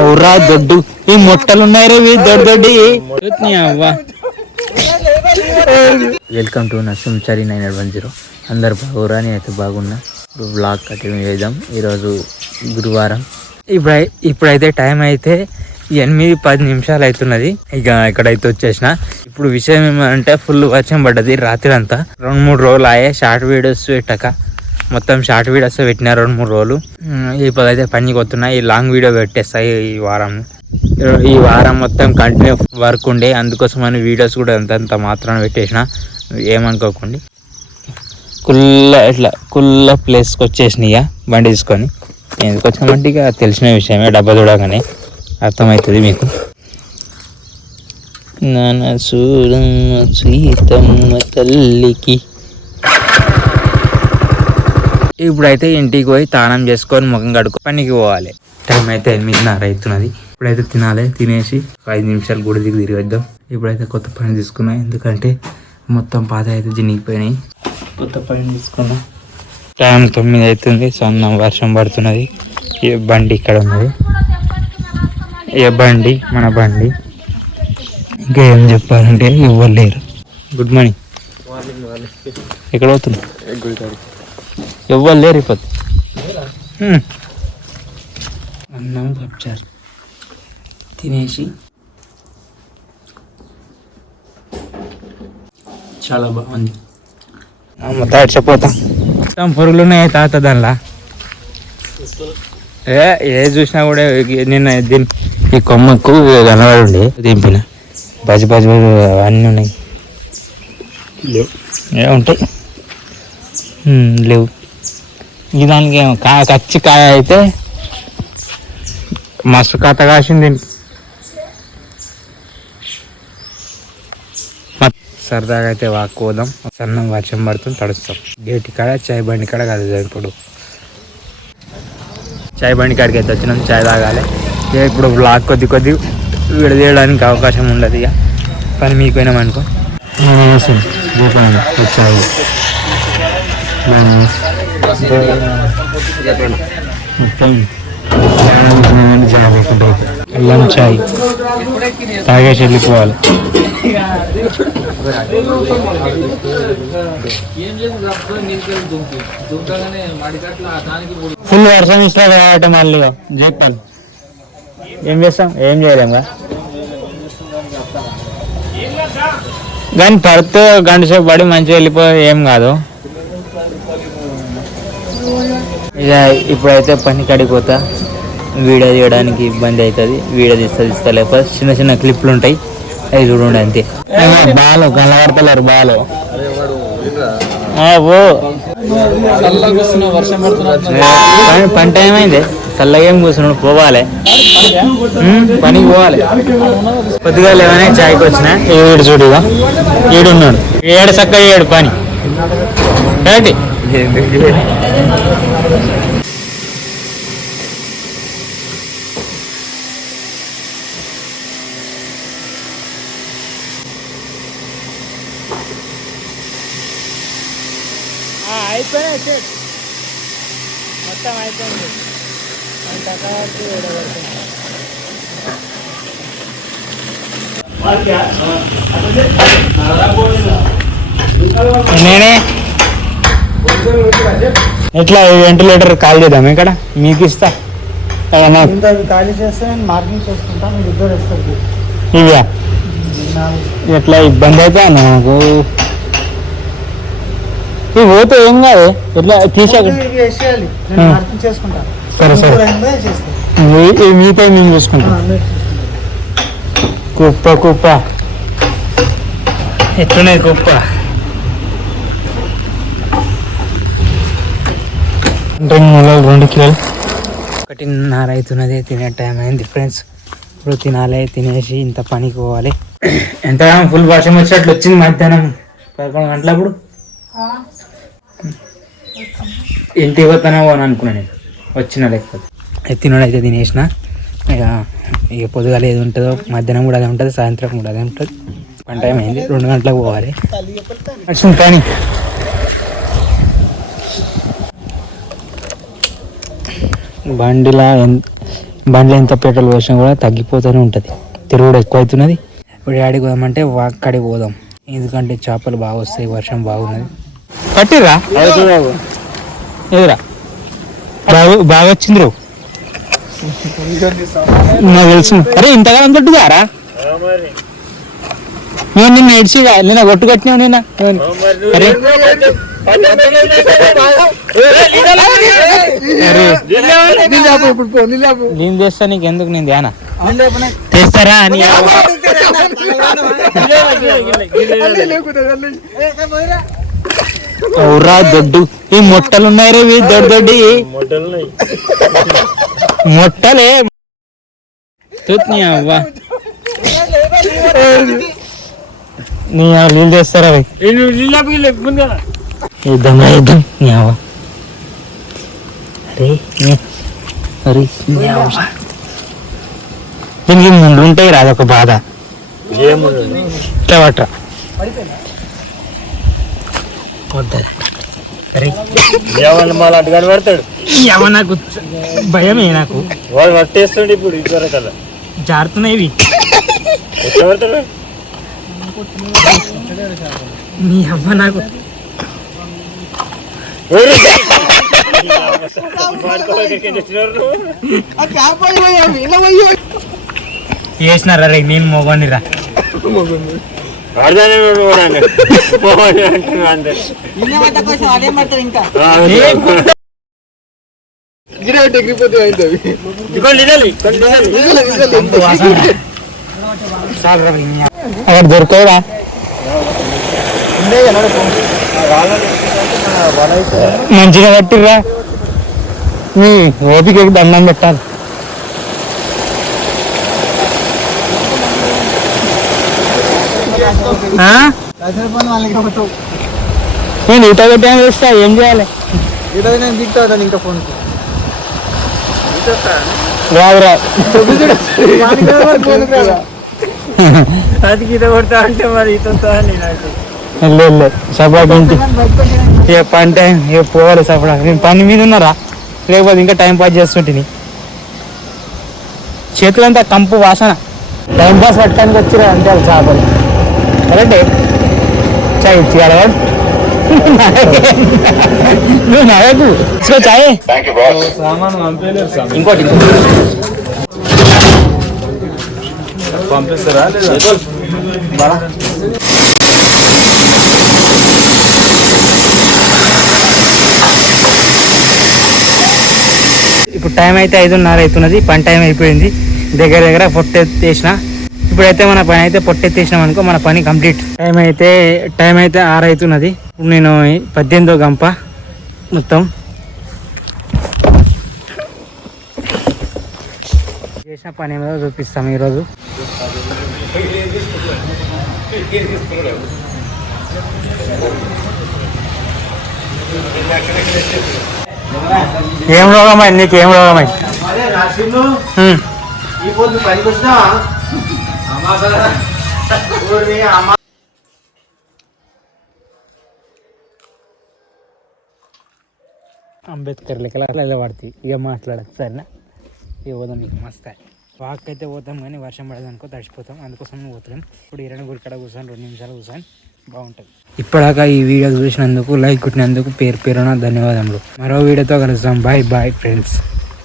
ఔరా దొడ్డు ఈ మొట్టలు ఉన్నాయి రే దొడ్డు దొడ్డి welcome to Narasimhachari nine one zero అందరు బాగురా? అయితే బాగున్నా. ఇప్పుడు బ్లాగ్ కంటిన్యూ చేద్దాం. ఈరోజు గురువారం. ఇప్పుడు ఇప్పుడైతే టైం అయితే ఎనిమిది పది నిమిషాలు అవుతున్నది. ఇక ఇక్కడైతే వచ్చేసిన. ఇప్పుడు విషయం ఏమంటే ఫుల్ వర్షం పడ్డది రాత్రి అంతా రెండు మూడు రోజులు ఆయే షార్ట్ వీడియోస్ పెట్టక మొత్తం షార్ట్ వీడియోస్ పెట్టిన రెండు మూడు రోజులు. ఇప్పుడు అయితే పనికి వస్తున్నా ఈ లాంగ్ వీడియో పెట్టేస్తాయి ఈ వారం. ఈ వారం మొత్తం కంటిన్యూ వర్క్ ఉండే. అందుకోసమని వీడియోస్ కూడా అంతంత మాత్రం పెట్టేసిన. ఏమనుకోకండి. కుల్ల ఇట్లా కుల్ల ప్లేస్కి వచ్చేసినాయి ఇక. బండి తీసుకొని. ఎందుకు వచ్చామంటే ఇక తెలిసిన విషయమే. డబ్బా చూడగానే. అర్థమవుతుంది మీకు? నాన్న సూరమ్మ సీతమ్మ తల్లికి. ఇప్పుడైతే ఇంటికి పోయి తానం చేసుకొని ముఖం కడుక్కో పనికి పోవాలి. టైం అయితే ఎనిమిదిన్నర అవుతున్నది. ఇప్పుడైతే తినాలి తినేసి ఐదు నిమిషాలు గుడి దిగి తిరిగి వద్దాం ఇప్పుడైతే కొత్త పని తీసుకున్నా ఎందుకంటే మొత్తం పాత అయితే జినిగిపోయినాయి. కొత్త పని తీసుకున్నా. టైం తొమ్మిది అవుతుంది సన్న వర్షం పడుతున్నది. ఈ బండి ఇక్కడ ఉన్నది. ఏ బండి? మన బండి. ఇంకా ఏం చెప్పాలంటే ఇవ్వలేరు గుడ్ మార్నింగ్ ఎక్కడ పోతున్నా ఇవ్వలేరు ఇప్పుడు అన్నం పప్చారు తినేసి. చాలా బాగుంది. మొత్తం అడిచిపోతా మొత్తం పురుగులు ఉన్నాయి తాత దానిలా. ఏ చూసినా కూడా నిన్న దీన్ని ఈ కొమ్మకు కనబడి దింపిన బజ్ బజ్ అన్నీ ఉన్నాయి. ఏ ఉంటాయి. లేవు. ఈ దానికి ఏమో కాయ కచ్చి కాయ అయితే మస్తు కథ కాసింది. సరదాగా అయితే వాక్ పోదాం. సన్నం వర్షం పడుతుంది తడుస్తాం. గేటి కాడ చాయ్ బండి కాడ కదా ఇప్పుడు చాయ్ బండి కాడికి అయితే వచ్చినాం చాయ్ తాగాలి. ఇక ఇప్పుడు బ్లాక్ కొద్ది కొద్ది విడదీయడానికి అవకాశం ఉండదు ఇక. పని మీకు పోయినామనుకో వచ్చాయి అల్లం చాయ్. తాగేసి వెళ్ళిపోవాలి. ఫుల్ వర్షం ఇస్తాడు కాబట్టి మళ్ళీ చెప్పాలి ఏం చేస్తాం? ఏం చేయలేము కానీ పడితే గంట సేపు పడి మంచిగా వెళ్ళిపో ఏం కాదు. ఇక ఇప్పుడైతే పని కడిపోతా వీడియో తీయడానికి ఇబ్బంది అవుతుంది. వీడియో తీస్తా తీస్తా లేకపోతే చిన్న చిన్న క్లిప్లు ఉంటాయి. అవి చూడండి అంతే. బాలు కనబడతలేరు బాలు. ఆ, ఓ పని పని టైం అయింది. చల్లగా ఏం కూర్చున్నాడు? పోవాలి. పనికి పోవాలి. కొద్దిగా లేవనే చాయ్కి వచ్చిన. ఏడు చూడుగా. ఏడున్నాడు. ఏడు చక్కగా ఏడు పని. ఏంటి అయిపోయినాయి షర్ట్ మొత్తం అయిపోయింది. నేనే. ఎట్లా వెంటిలేటర్ కాల్ చేద్దాం ఇక్కడ? మీకు ఇస్తా. ఖాళీ చేస్తే మార్కింగ్ చేసుకుంటా మీరు ఇద్దరు వేస్తారు ఇవా ఎట్లా ఇబ్బంది అయితే నాకు? ఇవి పోతే ఏం కాదు. ఎట్లా. మార్కింగ్ చేసుకుంటా. సరే, సరే. మీతో మేము చూసుకుంటాం. కుప్ప కుప్ప. ఎట్లున్నది కుప్ప? అంటే మూడు రెండు కిలోలు. ఒకటిన్నర అవుతున్నది తినే టైం అయింది ఫ్రెండ్స్ ఇప్పుడు తినాలి తినేసి ఇంత పనికి పోవాలి. ఎంత ఫుల్ వర్షం వచ్చినట్లు వచ్చింది మధ్యాహ్నం. పదకొండు గంటలప్పుడు. ఇంటికి పోతానే పోను అనుకున్నా నేను. వచ్చిన లేకపోతే. అయితే తినడు అయితే తినేసిన. ఇక ఇక పొద్దుగాల ఏది ఉంటుందో మధ్యాహ్నం కూడా అదే ఉంటుంది సాయంత్రం కూడా అదే ఉంటుంది. పని టైం అయింది రెండు గంటలకు పోవాలి. నడుస్తుంది పని. బండిలా ఎంత బండిలో ఎంత పెట్రోల్ పోసినా కూడా తగ్గిపోతూనే ఉంటుంది. తిరుగుడు ఎక్కువ అవుతున్నది ఇప్పుడు ఆడికి పోదామంటే వాక్కడికి పోదాం. ఎందుకంటే చేపలు బాగా వస్తాయి వర్షం బాగున్నది. పట్టిరా. ఎదురా బాగా బాగా వచ్చింది రో నాకు తెలుసు అరే ఇంతకాలం కొట్టుదారా నేను నిన్న ఇడిచి నిన్న కొట్టు కట్టినావు నిన్న అరే అరే నేను చేస్తా నీకు ఎందుకు నేను ధ్యాన తెస్తారా అని ఔరా దొడ్డు. ఈ మొట్టలు ఉన్నాయి రే దొడ్డు. దొడ్డి మొట్టలే. తూత్ నీ అవ్వ. నీ అవ్వ నీళ్ళు తెస్తారా అవి? ఇద్దాం ఇద్దాం నీ అవ్వ. అరే నీ- అరే నీ అవ్వ. దీనికి ముండ్లు ఉంటాయి రా అదొక బాధ. ఇట్లా పట్ట అటు కనబడతాడు ఈ అవ్వ నాకు భయమే నాకు. వాడు పట్టేస్తుండే ఇప్పుడు ఇద్దరు కల్లా జారుతున్నాయి ఎట్లా పడతాడు? నీ అవ్వ నాకు ఎవరు? చేసినారా రే? నేను మోగండి అక్కడ దొరకవురా మంచిగా పట్టిర్రా. మీ ఓపిక దండం పెట్టాలి. నేను ఈత కొట్టాను చూస్తా ఏం చేయాలి? నేను దిగుతా ఇంకా ఫోన్ రాదు అది కొడతా అంటే మరి ఇతంతో నాకు వెళ్ళు సపోర్ట్. ఇక పని టైం ఇక పోవాలి సపడా నేను పని మీద ఉన్నారా? లేకపోతే ఇంకా టైం పాస్ చేస్తుంటిని చేతులంతా కంపు వాసన. టైం పాస్ పట్టడానికి వచ్చిరా అంటే వాళ్ళు చేపలు. కరెక్టే చాయ్ ఇచ్చేయాలి వాడు నువ్వు నవ్వకు ఇసుకో చాయ్. ఇంకోటి పంపిస్తారా ఇప్పుడు టైం అయితే ఐదున్నర అవుతున్నది. పని టైం అయిపోయింది. దగ్గర దగ్గర పొట్టెత్తేసిన ఇప్పుడైతే మన పని అయితే పొట్టెత్తేసినాం అనుకో మన పని కంప్లీట్. టైం అయితే టైం అయితే ఆరు అవుతున్నది ఇప్పుడు నేను పద్దెనిమిదో గంప మొత్తం చేసిన పని ఏమో చూపిస్తాం ఈరోజు. ఏం రోగమై నీకు ఏం రోగమై హ్మ్. ఈ పొద్దు పనికి అంబేద్కర్ లెక్కల పడుతుంది ఇక మాట్లాడదు సరేనా? ఇక పోదాం మీకు మస్తు వాక్ అయితే పోతాం కానీ వర్షం పడదు అనుకో తడిచిపోతాం అందుకోసం పోతాం ఇప్పుడు ఇరవై గుడి కడ కూర్చొని రెండు నిమిషాలు కూర్చొని బాగుంటుంది. ఇప్పటిదాకా ఈ వీడియో చూసినందుకు లైక్ కొట్టినందుకు పేరు పేరున ధన్యవాదములు. మరో వీడియోతో కలుస్తాం బాయ్ బాయ్ ఫ్రెండ్స్.